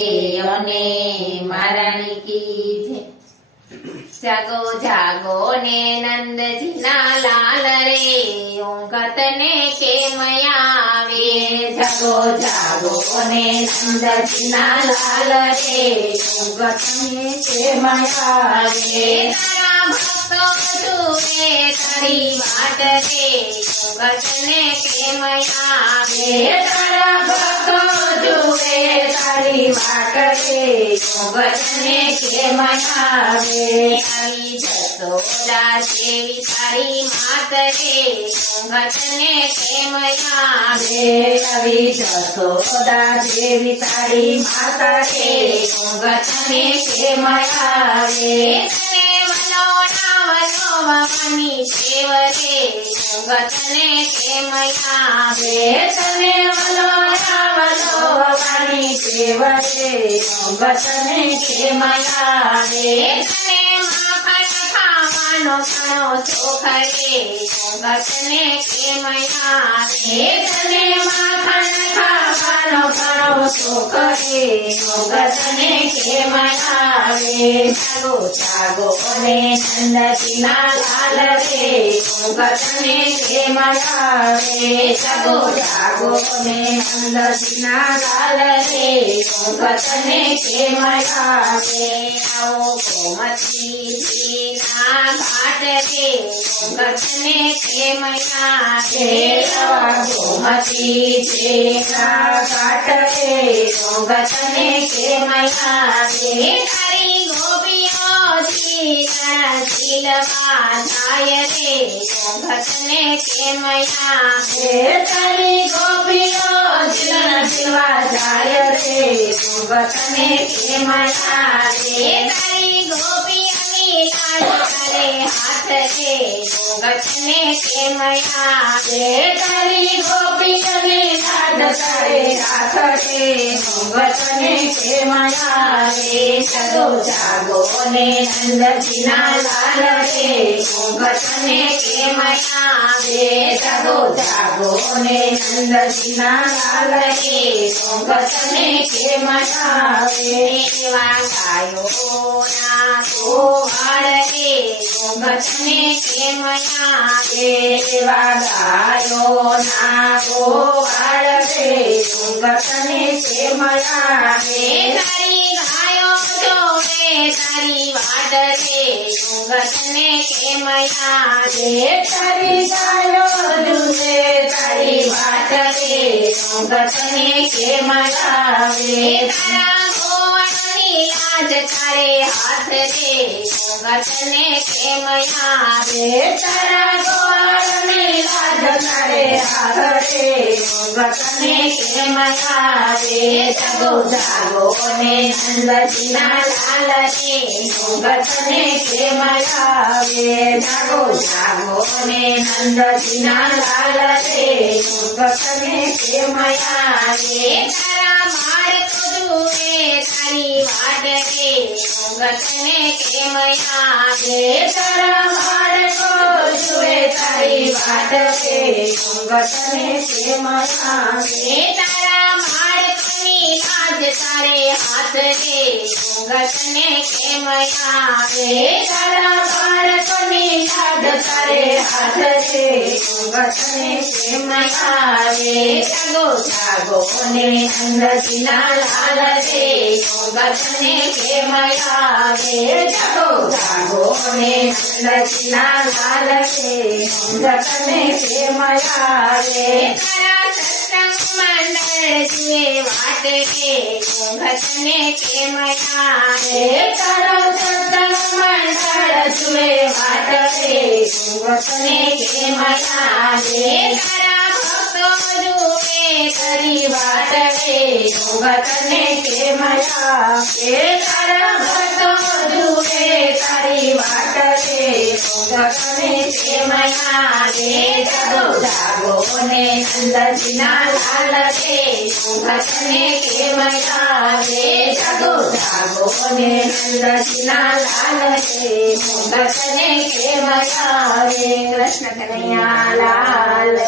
અને મહારાણી કી જય। જાગો જાગો ને નંદજીના લાલ રે, ઊંઘત ને કેમ આવે। જાગો જાગો ને નંદજીના લાલ રે, ઊંઘત ને કેમ આવે। તારા ભક્તો જુએ તારી વાટ રે, ઊંઘત ને કેમ આવે। તારા ભક્તો જુએ તારી વાટ રે, ઊંઘત ને કેમ આવે। આવી જશોદા જેવી તારી માત રે, ઊંઘત ને કેમ આવે। આવી જશોદા જેવી તારી માત રે, ઊંઘત ને કેમ આવે। તને વલોવાની સેવ રે, ઊંઘત ને કેમ આવે। તને વલોવાની સેવ રે, ઊંઘત ને કેમ આવે। તને માખણ ખાવાનો ઘણો શોખ રે, ઊંઘત ને કેમ આવે। તને માખણ ખાવાનો ઘણો શોખ રે, ઊંઘત ને કેમ આવે। જાગો જાગો ને નંદજીના લાલ રે, ઊંઘત ને કેમ આવે। જાગો જાગો ને નંદજીના લાલ રે, ઊંઘત ને કેમ આવે। આવો ગોમતીજીના ઘાટ રે, ઊંઘત ને કેમ આવે। ગોમતીજીના ઘાટ રે, ઊંઘત ને કેમ આવે। તારી ગોપીઓ તારા દિલમાં જાય રે, ઊંઘત ને કેમ આવે। તારી ગોપીઓ દિલમાં જાય રે, ઊંઘત ને કેમ આવે। તારી ગોપીઓની લાડ કરે હાથ રે, ઊંઘત ને કેમ આવે। તારી ગોપીઓની લાડ કરે હાથ રે, ઊંઘત ને કેમ આવે। જાગો જાગો ને નંદજીના લાલ રે, ઊંઘત ને કેમ આવે। જાગો જાગો ને નંદજીના લાલ રે, ઊંઘત ને કેમ આવે। એવા ગાયોના ગોવાળ રે, ઊંઘત ને કેમ આવે। એવા ગાયોના ગોવાળ રે, ઊંઘત ને કેમ આવે। તારી ગાયો જોવે તારી વાટ રે, ઊંઘત ને કેમ આવે। તારી ગાયો જોવે તારી વાટ રે, ઊંઘત ને કેમ આવે। તારા ગોવાળની લાજ તારે હાથ રે, ઊંઘત ને કેમ આવે। તારા ગોવાળની લાજ તારે હાથ રે, ઊંઘત ને કેમ આવે। જાગો જાગો ને નંદજીના લાલ રે, ઊંઘત ને કેમ આવે। જાગો જાગો ને નંદજીના લાલ રે, ઊંઘત ને કેમ આવે। તારા બાળકો જુએ તારી વાટ રે, ઊંઘત ને કેમ આવે। તારા બાળકો જુએ તારી વાટ રે, ઊંઘત ને કેમ આવે। તારા બાળકોની લાજ તારે હાથ રે, ઊંઘત ને કેમ આવે। તારા બાળકોની લાજ તારે હાથ રે, ઊંઘત ને કેમ આવે। જાગો જાગો ને નંદજીના લાલ રે, ઊંઘત ને કેમ આવે। જાગો જાગો ને નંદજીના લાલ રે, ઊંઘત ને કેમ આવે। તારા સત્સંગ મંડળ જુએ વાટ રે, ઊંઘત ને કેમ આવે। તારા સત્સંગ મંડળ જુએ વાટ રે, ઊંઘત ને કેમ આવે। તારા ભક્તો જુએ તારી વાટ રે, ઊંઘત ને કેમ આવે। તારા ભક્તો જુએ તારી વાટ રે, ઊંઘત ને કેમ આવે। જાગો જાગો ને નંદજીના લાલ રે, ઊંઘત ને કેમ આવે। જાગો જાગો ને નંદજીના લાલ રે, ઊંઘત ને કેમ આવે। કૃષ્ણ કનૈયા લાલ।